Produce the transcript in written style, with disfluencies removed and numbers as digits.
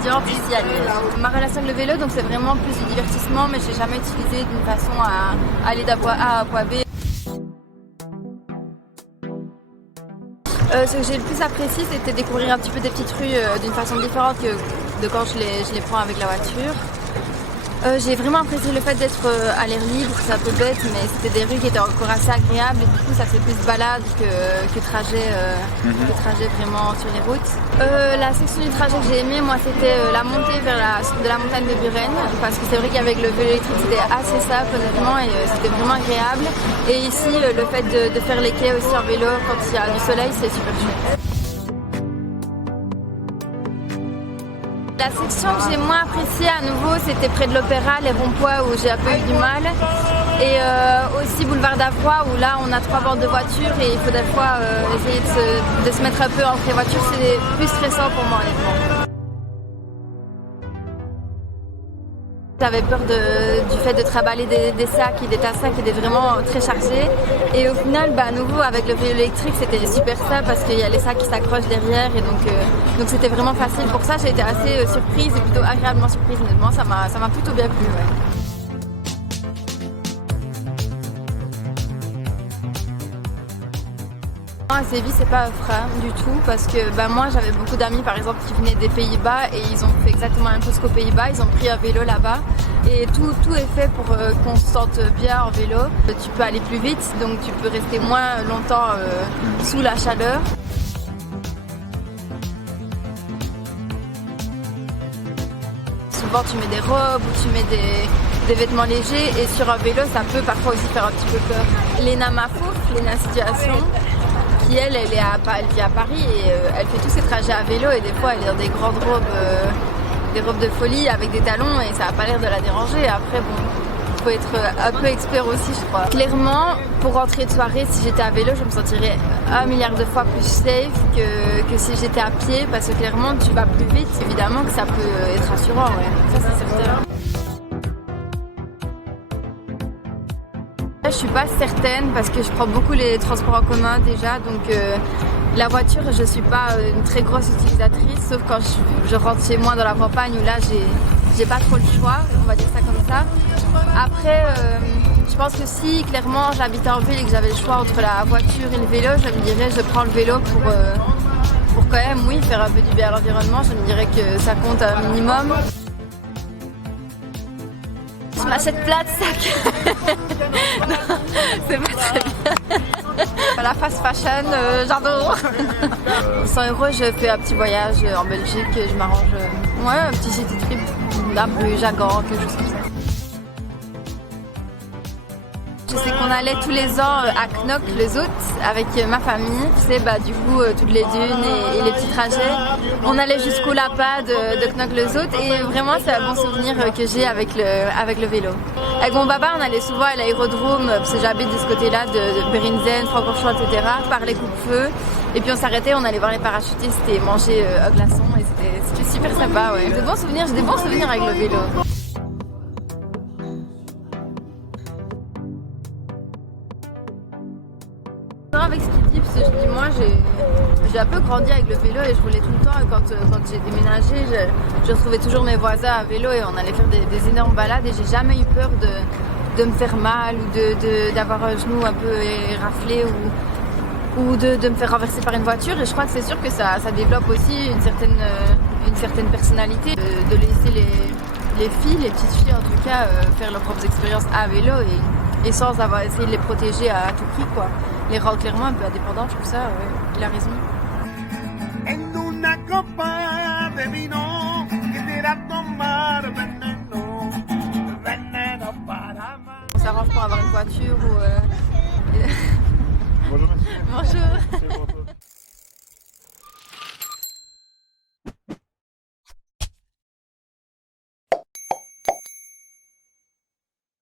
étudiante ici à Liège. Ma relation avec le vélo, donc c'est vraiment plus du divertissement, mais je l'ai jamais utilisé d'une façon à aller d'un point A à un point B. Ce que j'ai le plus apprécié, c'était découvrir un petit peu des petites rues d'une façon différente que de quand je les prends avec la voiture. J'ai vraiment apprécié le fait d'être à l'air libre, c'est un peu bête, mais c'était des rues qui étaient encore assez agréables et du coup ça fait plus balade que trajet vraiment sur les routes. La section du trajet que j'ai aimé, moi, c'était la montée vers de la montagne de Buren, parce que c'est vrai qu'avec le vélo électrique c'était assez simple honnêtement et c'était vraiment agréable. Et ici, le fait de faire les quais aussi en vélo quand il y a du soleil, c'est super chouette. La section que j'ai moins appréciée à nouveau, c'était près de l'Opéra, les ronds-points où j'ai un peu eu du mal. Et aussi boulevard d'Avroy où là on a 3 bornes de voitures et il faut des fois essayer de se mettre un peu entre les voitures. C'est plus stressant pour moi honnêtement. J'avais peur du fait de trimballer des sacs et des tas-sacs qui étaient vraiment très chargés. Et au final, à nouveau, avec le vélo électrique, c'était super simple parce qu'il y a les sacs qui s'accrochent derrière. Et donc c'était vraiment facile. Pour ça, j'ai été assez surprise et plutôt agréablement surprise. Honnêtement, ça m'a plutôt bien plu. Ouais. À Séville, c'est pas un frein du tout parce que moi j'avais beaucoup d'amis par exemple qui venaient des Pays-Bas et ils ont fait exactement la même chose qu'aux Pays-Bas, ils ont pris un vélo là-bas et tout est fait pour qu'on se sente bien en vélo. Tu peux aller plus vite donc tu peux rester moins longtemps sous la chaleur. Souvent tu mets des robes ou tu mets des vêtements légers et sur un vélo ça peut parfois aussi faire un petit peu peur. Léna Mafouf, Léna Situation, qui elle vit à Paris et elle fait tous ses trajets à vélo et des fois elle est dans des grandes robes, des robes de folie avec des talons et ça n'a pas l'air de la déranger. Après bon, il faut être un peu expert aussi je crois. Clairement, pour rentrer de soirée, si j'étais à vélo, je me sentirais 1 milliard de fois plus safe que si j'étais à pied parce que clairement tu vas plus vite, évidemment que ça peut être rassurant, ouais. Ça c'est certain. Je suis pas certaine parce que je prends beaucoup les transports en commun déjà, donc la voiture je suis pas une très grosse utilisatrice, sauf quand je rentre chez moi dans la campagne où là j'ai pas trop le choix, on va dire ça comme ça. Après je pense que si clairement j'habitais en ville et que j'avais le choix entre la voiture et le vélo, je me dirais je prends le vélo pour quand même oui faire un peu du bien à l'environnement, je me dirais que ça compte un minimum. Je m'achète plein de sacs. Non, c'est pas très bien. La fast fashion, j'adore. 100 €, je fais un petit voyage en Belgique, je m'arrange. Ouais, un petit city trip d'un Bruges à Gand, quelque chose comme ça. Je sais qu'on allait tous les ans à Knock le Zout avec ma famille, tu sais, du coup toutes les dunes et les petits trajets. On allait jusqu'au lapin de Knock le Zout et vraiment c'est un bon souvenir que j'ai avec le vélo. Avec mon papa on allait souvent à l'aérodrome parce que j'habite de ce côté-là de Berinzen, Francorchamps, etc. par les coups-feu et puis on s'arrêtait, on allait voir les parachutistes et manger un glaçon et c'était super sympa. Ouais. J'ai des bons souvenirs avec le vélo. Avec ce qu'il dit, parce que je dis moi j'ai un peu grandi avec le vélo et je roulais tout le temps et quand j'ai déménagé je retrouvais toujours mes voisins à vélo et on allait faire des énormes balades et j'ai jamais eu peur de me faire mal ou d'avoir un genou un peu éraflé ou de me faire renverser par une voiture et je crois que c'est sûr que ça développe aussi une certaine personnalité de laisser les petites filles en tout cas faire leurs propres expériences à vélo et sans avoir essayé de les protéger à tout prix quoi. Les rend clairement un peu indépendants, je trouve ça, ouais. Il a raison. On s'arrange pour avoir une voiture ou... Bonjour monsieur. Bonjour.